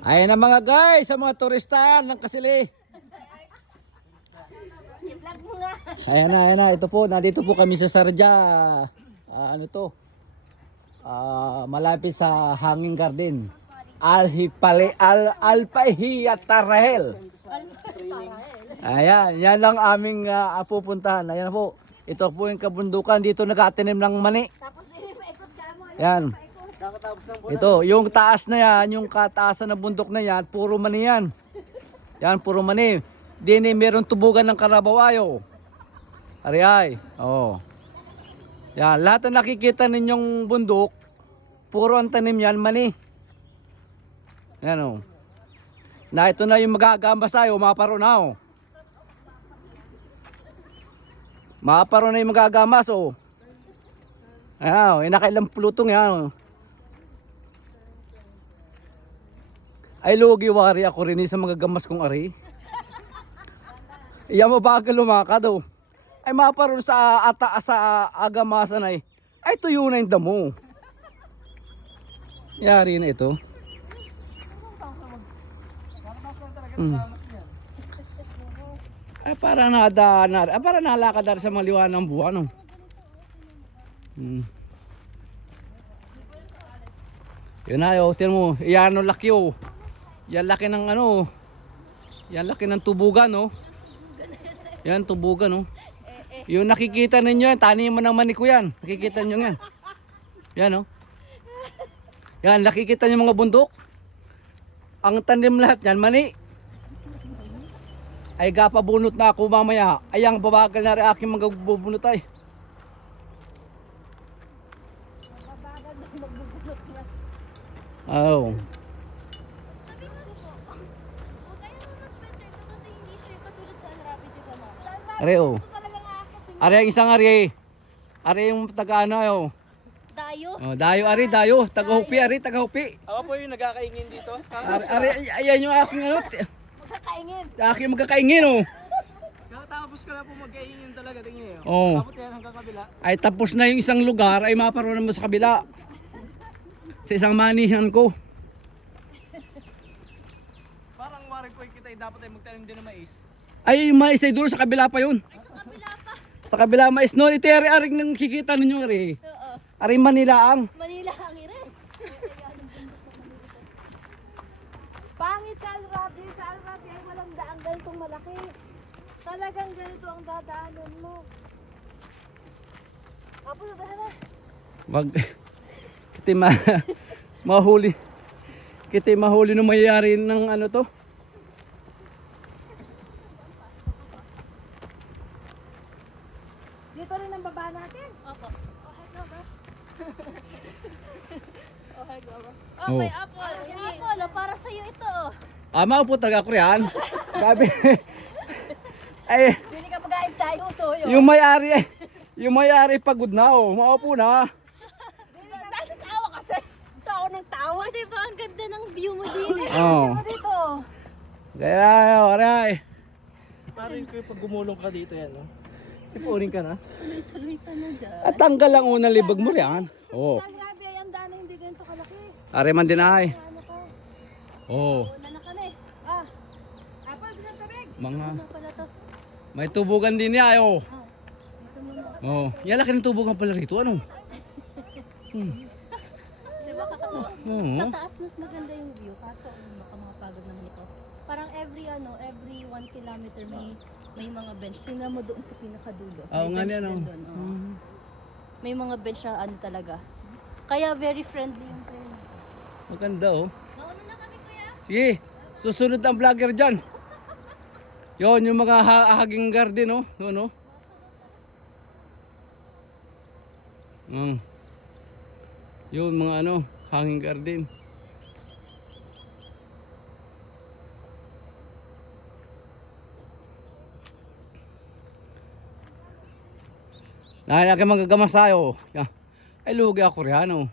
Ayan na mga guys, sa mga turista ng Kasili. Ayan na. Ito po, nandito po kami sa Sarja. Ano to? Malapit sa Hanging Garden. Alpahiyat Tarahel. Ayan, yan lang aming pupuntahan. Ayan na po. Ito po yung kabundukan. Dito nag-atinim ng mani. Yan. Ito, yung taas na yan, yung kataasan na bundok na yan, puro mani yan. Yan, puro mani. Dini meron tubugan ng karabawayo. Ariyay. Oh. Yan, lahat na nakikita ninyong bundok, puro ang tanim yan, mani. Yan oh. Na ito na yung magagamas tayo, maparo na oh. Maparo na yung magagamas oh. Ayan oh, nakailang plutong yan oh. Ay lugi wari ako rin sa mga gamas kong ari. Iya mabagal lumakad oh. Ay maparoon sa agamasan ay tuyo na yung damo. Yari na ito. Ay para para nalakad dar sa maliwan ng buwan oh. Yun na yo, tiyan mo, yan ang laki oh. Yan laki ng ano. Yan laki ng tubugan oh. Yan tubugan oh. Yung nakikita ninyo yan, taniman ng maniko yan. Nakikita nyo yan. Yan oh. Yan, nakikita nyo mga bundok. Ang tanim lahat yan, mani. Ay gapabunot na ako mamaya. Ay ang babagal na rin aking mga bubunot ay. Oh. Are oh. Are ang isang are. Are yung taga ano oh. Dayo. Oh, dayo, taga-hupi, taga-hupi. Ako po yung nagkakaingin dito. Ayan yung aking ano. Magkakaingin. Aking magkakaingin oh. Kakatapos ka lang po magkaingin talaga, tingin niyo. Oh. Tapos yan hanggang kabila. Ay tapos na yung isang lugar ay maparoon mo sa kabila. Sa isang manihan ko. Parang warin ko kita dapat ay magtanim din ng mais. Ay yung mais ay doon sa kabila pa yun. Ay, sa kabila pa. Sa kabila mais no, ito ari nang kikita ninyo ari. Oo. Ari Manila ang. Manila ang ire. Pangit sa Alrabi. Sa Alrabi ay walang daang ganitong malaki. Talagang ganito ang dadaanan mo. Apo na na. Wag mahuli. Kita mahuli no mayayari ng ano to. Dito rin ang baba natin. Opo. Okay ka ba? Okay ka ba? Oh. Okay, Apple. Si Apple, para sa'yo ito. Maupo talaga ako riyan. Sabi. Ay, Hindi ka magaib tayo to. yung may-ari pagod na oh. Maupo na. Nasa tawa kasi. Tawa ng tawa. Diba? Ang ganda ng view mo din eh. Oh. Dito. Kaya, aray. Parang ko pag gumulong ka dito yan, no? Sipunin ka na. Tuloy ka na dyan. At tanggal ang unang libag mo riyan. Oh. Sa Alrabi ay ang dana hindi ganito kalaki. Ari man din ay. Ano ka? Oh. Una na kami. Apple, gusto tubig? Mga Ano pala to? may tubugan din niya oh. Dito muna. Oh. Yan laki ng tubugan pala rito ano. Diba kakatawa? Oo. Sa taas mas maganda yung view. Kaso baka makapagod naman ito. Parang every 1 kilometer may mga bench. Tingnan mo doon sa pinakadulo. Oo May nga bench yan din oh. doon, May mga bench na ano talaga. Kaya very friendly yung train. Maganda oh. Nauna na kami kuya. Sige, susunod ang vlogger dyan. Yon yung mga haging garden oh. Yun oh. Yun mga ano, hanging garden. Nakakaya magagamas tayo. Ay lugi ako riyan oh.